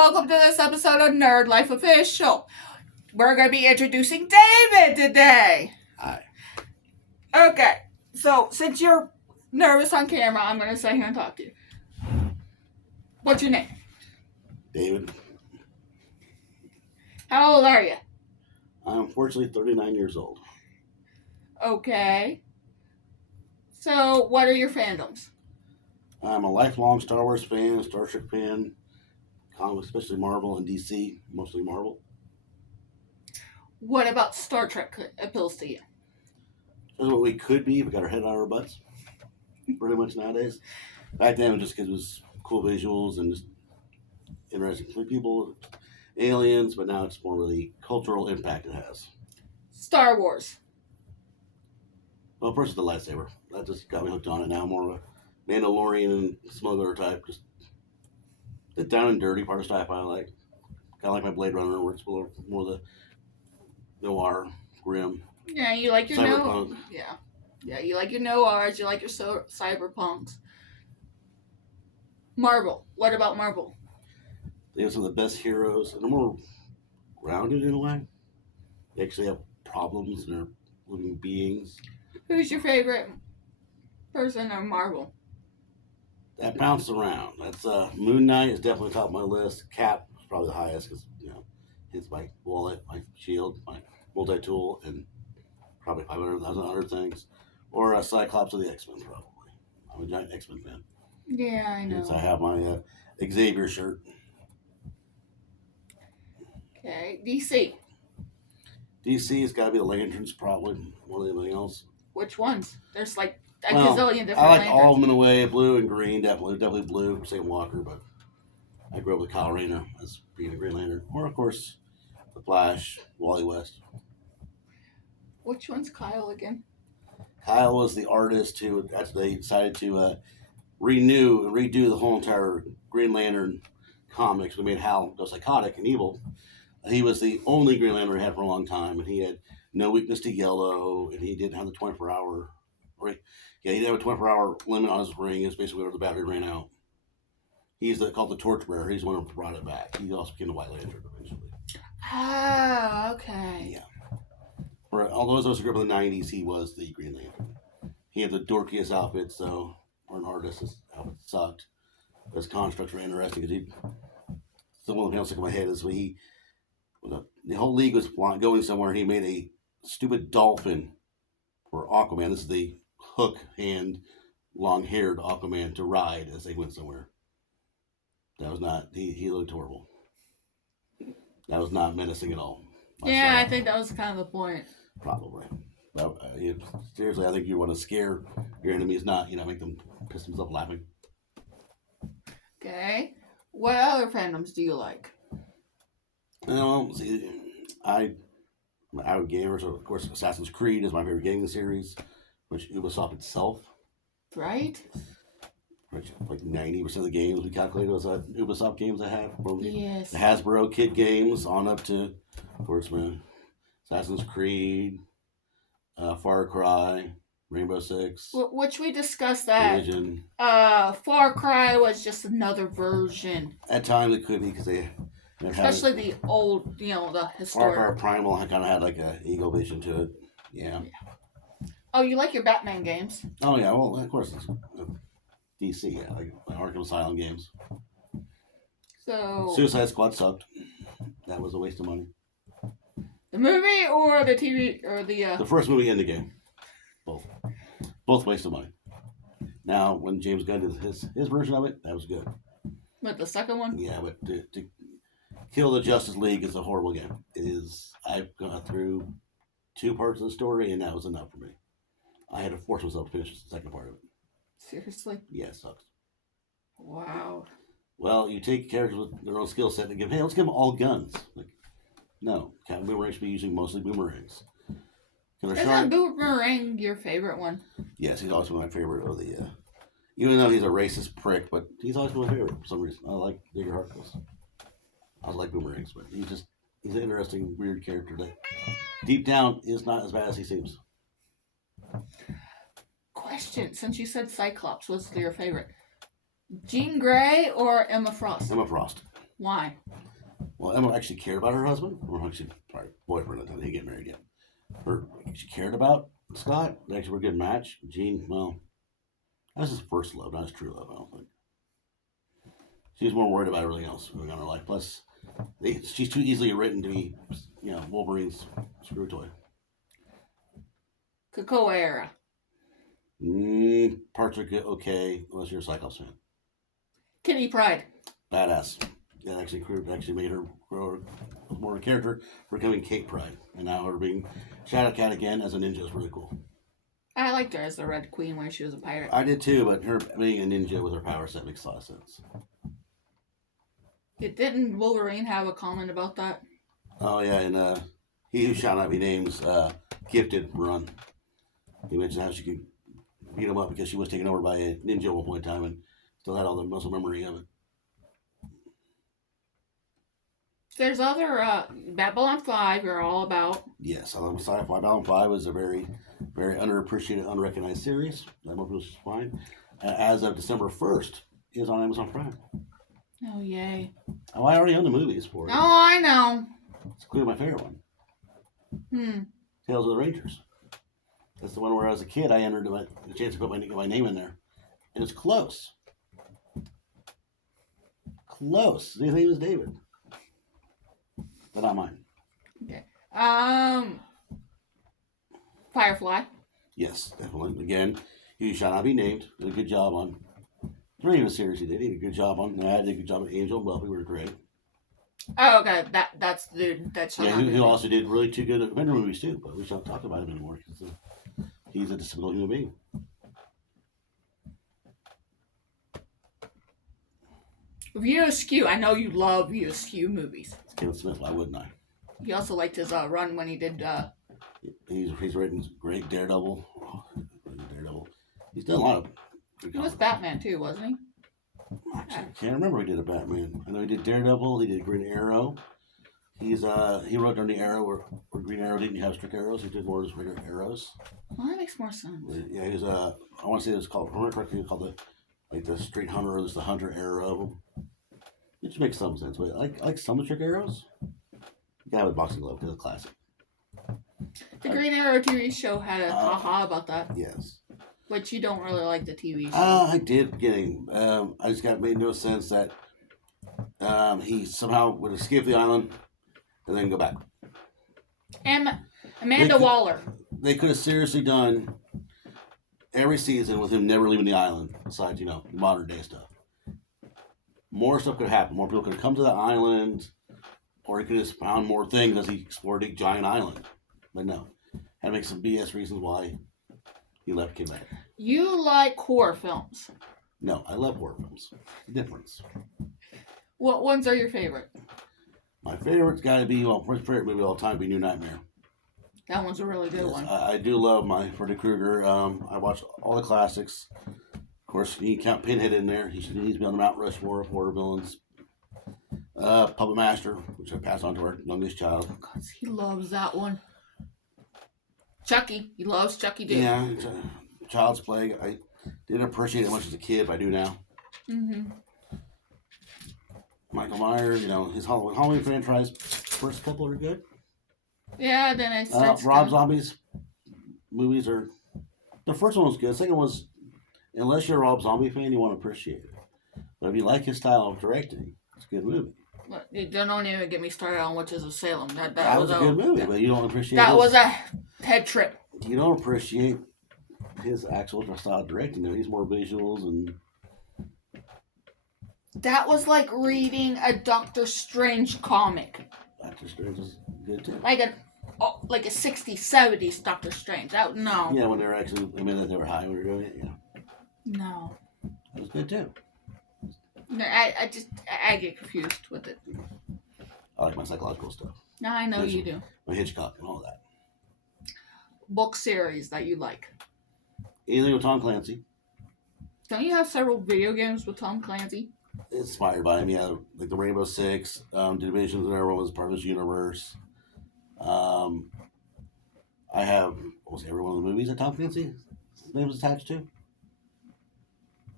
welcome to this episode of Nerd Life Official. We're going to be introducing David today. Hi. Okay, so since you're nervous on camera, I'm going to sit here and talk to you. What's your name? David. How old are you? I'm unfortunately 39 years old. Okay. So, what are your fandoms? I'm a lifelong Star Wars fan, Star Trek fan, comics, especially Marvel and DC, mostly Marvel. What about Star Trek appeals to you? That's what we could be if we got our head on our butts, pretty much nowadays. Back then, it was just because it was cool visuals and just interesting for people, aliens, but now it's more of the cultural impact it has. Star Wars. Well, first, the lightsaber. That just got me hooked on it now. More of a Mandalorian and smuggler type. Just the down and dirty part of stuff I like. Kind of like my Blade Runner, where it's more the noir, grim. Yeah, you like your cyberpunk. Yeah, you like your noirs, you like your cyberpunks. Marvel. What about Marvel? They have some of the best heroes, and they're more grounded in a way. They actually have problems, and they're living beings. Who's your favorite person on Marvel? That bounce around. That's Moon Knight is definitely top of my list. Cap is probably the highest because he's my wallet, my shield, my multi-tool, and probably 500,000 other things. Or Cyclops of the X-Men, probably. I'm a giant X-Men fan. Yeah, I know. So I have my Xavier shirt. Okay, DC. DC's got to be the Lanterns, probably more than anything else. Which ones? There's like a gazillion different I like Lanterns. all of them in a way. Blue and green, definitely blue. Sam Walker, but I grew up with Kyle Rayner as being a Green Lantern. Or, of course, The Flash, Wally West. Which one's Kyle again? Kyle was the artist who actually decided to renew and redo the whole entire Green Lantern comics. We made Hal go psychotic and evil. He was the only Green Lantern we had for a long time, and he had no weakness to yellow, and he didn't have the 24-hour. He didn't have a 24-hour limit on his ring. It's basically whenever the battery ran out. He's called the Torchbearer. He's the one who brought it back. He also became the White Lantern eventually. Oh, okay. Yeah. Although those of us who grew up in the 90s, he was the Green Lantern. He had the dorkiest outfits, so for an artist, his outfit sucked. But his constructs were interesting because one of the things stuck in my head is the whole league was going somewhere, and he made a stupid dolphin for Aquaman. This is the hook hand, long-haired Aquaman to ride as they went somewhere. That was not, he looked horrible. That was not menacing at all. I think that was kind of the point. Probably. But, seriously, I think you want to scare your enemies, not, make them piss themselves laughing. Okay. What other fandoms do you like? See, I'm an avid gamer, so of course Assassin's Creed is my favorite gaming series, which Ubisoft itself. Right? Which like 90% of the games we calculate as Ubisoft games I have. From Yes. The Hasbro kid games on up to, of course, Assassin's Creed, Far Cry, Rainbow Six. Which we discussed that. Division. Far Cry was just another version. At times it could be because especially the old, the historic. Far Cry Primal kind of had like a ego vision to it. Yeah. Oh, you like your Batman games? Oh yeah, well of course it's DC, yeah, like Arkham Asylum games. So Suicide Squad sucked. That was a waste of money. The movie or the TV or the The first movie and the game. Both waste of money. Now when James Gunn did his version of it, that was good. What, the second one? Yeah, but to kill the Justice League is a horrible game. I've gone through 2 parts of the story, and that was enough for me. I had to force myself to finish the second part of it. Seriously? Yeah, it sucks. Wow. Well, you take characters with their own skill set and give, hey, let's give them all guns. Like, no, Captain Boomerang should be using mostly boomerangs. Isn't Boomerang your favorite one? Yes, he's always been my favorite of the. Even though he's a racist prick, but he's always been my favorite for some reason. I like Digger Harkness. I like boomerangs, but he's an interesting, weird character that deep down is not as bad as he seems. Question: since you said Cyclops was your favorite, Jean Grey or Emma Frost? Emma Frost. Why? Well, Emma actually cared about her husband. Or actually, sorry, boyfriend at the time. They didn't get married yet. She cared about Scott. They actually were a good match. Gene, well, that was his first love, not his true love, I don't think. She was more worried about everything else going on in her life. Plus, she's too easily written to be, Wolverine's screw toy. Krakoa era. Parts are good, okay, unless you're a Cyclops fan. Kitty Pryde. Badass. It actually made her grow more of a character, becoming Kate Pryde. And now her being Shadow Cat again as a ninja is really cool. I liked her as the Red Queen when she was a pirate. I did too, but her being a ninja with her powers, that makes a lot of sense. Didn't Wolverine have a comment about that? Oh, yeah, and He Who Shall Not Be Named's gifted run. He mentioned how she could beat him up because she was taken over by a ninja at one point in time and still had all the muscle memory of it. There's other Babylon 5 you're all about. Yes, Sci-Fi Babylon 5 was a very, very underappreciated, unrecognized series. That movie was fine. As of December 1st, it is on Amazon Prime. Oh, yay. Oh, I already own the movies for it. Oh, I know. It's clearly my favorite one. Tales of the Rangers. That's the one where, as a kid, I entered the chance to put my name in there. And it's close. Close. His name is David. But not mine. Okay. Firefly. Yes, definitely. Again, He Shall Not Be Named. Did a good job on. Three of the series he did. He did a good job on that. Did a good job on Angel and Buffy. Were great. Oh, okay. That's the dude. That's he also did really two good Avenger movies too. But we don't talk about him anymore because he's a despicable human being. View Askew. I know you love View Askew movies. Kevin Smith. Why wouldn't I? He also liked his run when he did. He's written great Daredevil. Daredevil. He's done a lot of. He was Batman too, wasn't he? Actually, I can't remember he did a Batman. I know he did Daredevil. He did Green Arrow. He wrote during the era where Green Arrow didn't have strict arrows. He did more just regular arrows. Well, that makes more sense. Yeah, he was I want to say it was called. I remember correctly, it was called the Street Hunter. Or the Hunter arrow. Which makes some sense, but I like some of the trick arrows. You gotta have a boxing glove because it's classic. The Green Arrow TV show had a haha about that. Yes. But you don't really like the TV show. I did getting. I just got made no sense that he somehow would escape the island and then go back. And Amanda Waller. They could have seriously done every season with him never leaving the island, besides, modern day stuff. More stuff could have happened. More people could have come to the island, or he could have found more things as he explored a giant island. But no. Had to make some BS reasons why he left, came back. You like horror films? No, I love horror films. Difference. What ones are your favorite? My favorite's got to be, my favorite movie of all time would be New Nightmare. That one's a really good one. I do love my Freddy Krueger. I watched all the classics. Of course, you can count Pinhead in there. He needs to be on the Mount Rushmore of horror villains. Puppet Master, which I passed on to our youngest child. Oh, God, he loves that one. Chucky. He loves Chucky, too. Yeah, Child's Play. I didn't appreciate it much as a kid, but I do now. Mm-hmm. Michael Myers, his Halloween franchise, first couple are good. Yeah, then I started. Rob Zombie's movies are. The first one was good. The second one was, unless you're a Rob Zombie fan, you won't appreciate it. But if you like his style of directing, it's a good movie. Don't even get me started on Witches of Salem. That was a good movie, but you don't appreciate that. Was a head trip. You don't appreciate his actual style of directing. He's more visuals and. That was like reading a Doctor Strange comic. Doctor Strange is good too. Like a 60s, 70s Doctor Strange. No. Yeah, when they were actually, they were high when we were doing it, yeah. No. It was good too. No, I get confused with it. I like my psychological stuff. No, I know you do. My Hitchcock and all that. Book series that you like. Anything with Tom Clancy. Don't you have several video games with Tom Clancy? Inspired by him, yeah. Like the Rainbow Six, Divisions, and everyone was part of his universe. I have almost every one of the movies that Tom Clancy's name was attached to.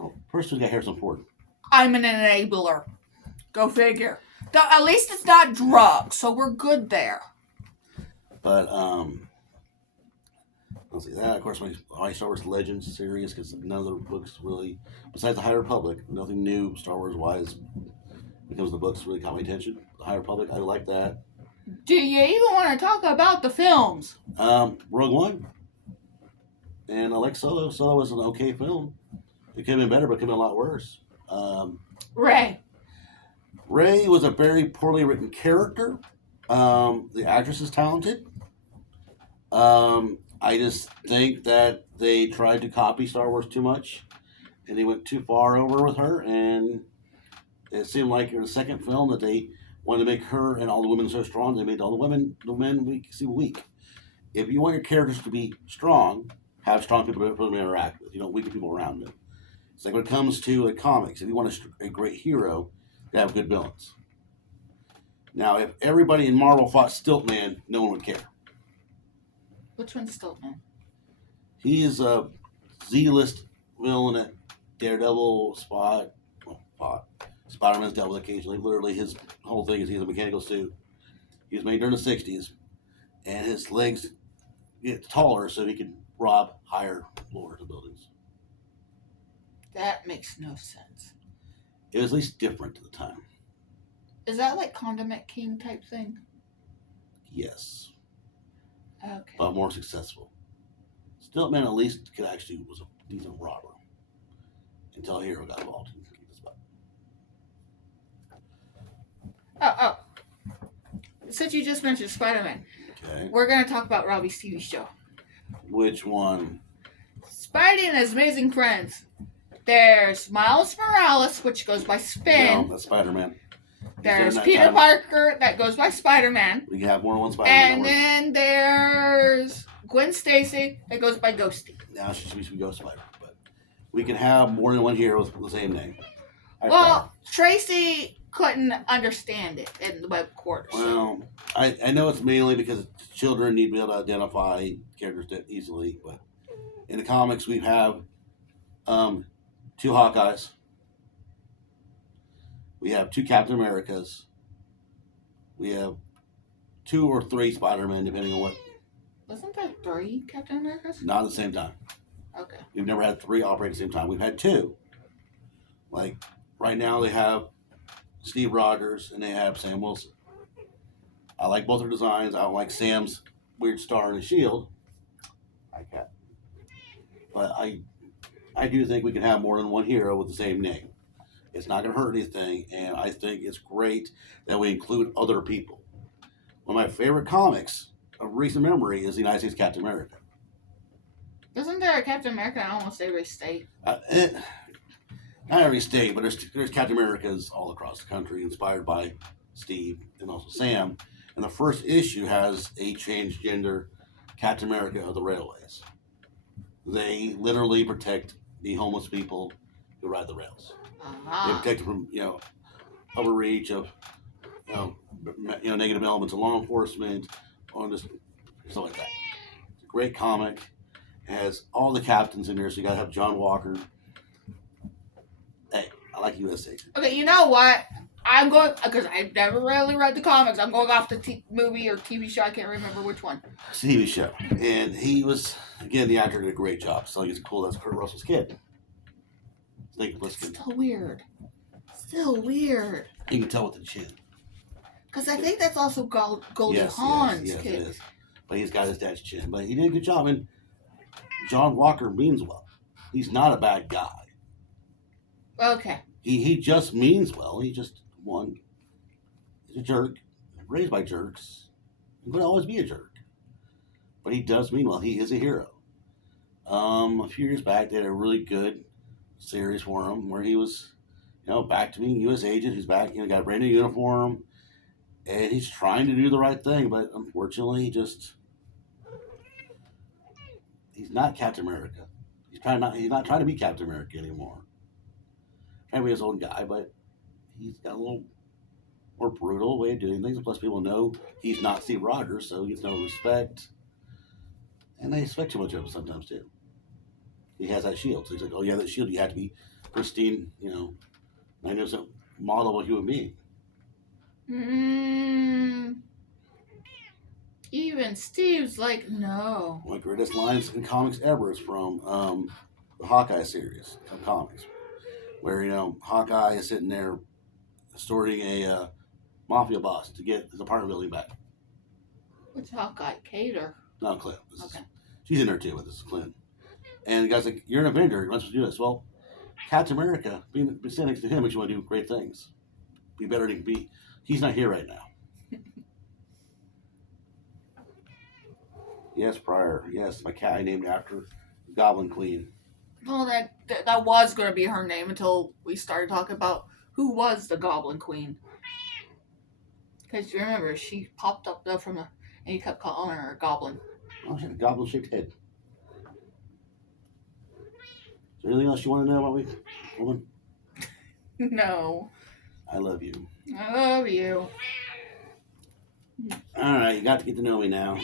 Oh, first we got Harrison Ford. I'm an enabler. Go figure. At least it's not drugs, so we're good there. But let's see that. Of course, my Star Wars Legends series, because none of the books really, besides the High Republic, nothing new Star Wars wise because the books really caught my attention. The High Republic, I like that. Do you even want to talk about the films? Rogue One, and I like Solo. Solo was an okay film. It could have been better, but it could have been a lot worse. Rey. Rey was a very poorly written character. The actress is talented. I just think that they tried to copy Star Wars too much, and they went too far over with her. And it seemed like in the second film that they wanted to make her and all the women so strong, they made all the men weak. If you want your characters to be strong, have strong people to interact with. You don't weaken people around them. It's like when it comes to the comics, if you want a great hero, you have good villains. Now, if everybody in Marvel fought Stiltman, no one would care. Which one's Stiltman? He is a Z-list villain at Daredevil, Spider-Man's dealt with occasionally. Literally, his whole thing is he has a mechanical suit. He was made during the 60s, and his legs get taller so he can rob higher floors of buildings. That makes no sense. It was at least different at the time. Is that like Condiment King type thing? Yes. Okay. But more successful. Stiltman at least was a decent robber. Until a hero got involved. Oh. Since you just mentioned Spider-Man, okay, we're going to talk about Robbie's TV show. Which one? Spidey and His Amazing Friends. There's Miles Morales, which goes by Spin. No, that's Spider-Man. There's Peter Parker, that goes by Spider-Man. We can have more than one Spider-Man. And then there's Gwen Stacy, that goes by Ghosty. Now she should be Ghost Spider. But we can have more than one hero with the same name. Tracy couldn't understand it in the web quarters. Well, I know it's mainly because children need to be able to identify characters easily. But in the comics, we have 2 Hawkeyes. We have 2 Captain Americas. We have 2 or 3 Spider-Men, depending on what. Wasn't there 3 Captain Americas? Not at the same time. Okay. We've never had 3 operate at the same time. We've had 2. Like, right now they have Steve Rogers and they have Sam Wilson. I like both their designs. I don't like Sam's weird star and a shield. I like that. But I do think we can have more than one hero with the same name. It's not going to hurt anything, and I think it's great that we include other people. One of my favorite comics of recent memory is the United States Captain America. Isn't there a Captain America in almost every state? Not every state, but there's Captain Americas all across the country, inspired by Steve and also Sam. And the first issue has a transgender Captain America of the railways. They literally protect the homeless people who ride the rails. They protect them from overreach of negative elements of law enforcement, or just stuff like that. It's a great comic. It has all the captains in there, so you gotta have John Walker. Hey, I like US Agent. Okay, you know what? I'm going, because I never really read the comics, I'm going off the movie or TV show, I can't remember which one. TV show. And he was, again, the actor did a great job. So he's cool, that's Kurt Russell's kid. Still weird. You can tell with the chin. Because I think that's also Goldie Hawn's kid. It is. But he's got his dad's chin. But he did a good job. And John Walker means well. He's not a bad guy. Okay. He just means well. He's just one. He's a jerk. Raised by jerks. He would always be a jerk. But he does mean well. He is a hero. A few years back, they had a really good series for him where he was, back to being U.S. agent. He's back, got a brand new uniform, and he's trying to do the right thing, but unfortunately, he's not Captain America. He's not trying to be Captain America anymore. Trying to be his own guy, but he's got a little more brutal way of doing things. Plus, people know he's not Steve Rogers, so he gets no respect, and they expect too much of him sometimes too. He has that shield. So he's like, oh, yeah, that shield. You have to be pristine, 90% model of a human being. Even Steve's like, no. One of the greatest lines in comics ever is from the Hawkeye series of comics, where Hawkeye is sitting there escorting a mafia boss to get his apartment building back. Which Hawkeye? Cater. No, Clint. Okay. She's in there too, but this is Clint. And the guy's like, "You're an Avenger. You're not supposed to do this." Well, Captain America, being standing next to him makes you want to do great things. Be better than he can be. He's not here right now. Yes, Pryor. Yes, my cat I named after Goblin Queen. Well, that was going to be her name until we started talking about who was the Goblin Queen. Because you remember, she popped up though and you kept calling her a goblin. Oh, she had a goblin-shaped head. Is there anything else you want to know about me, woman? No. I love you. I love you. All right, you got to get to know me now.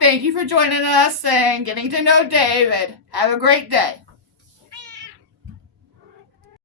Thank you for joining us and getting to know David. Have a great day.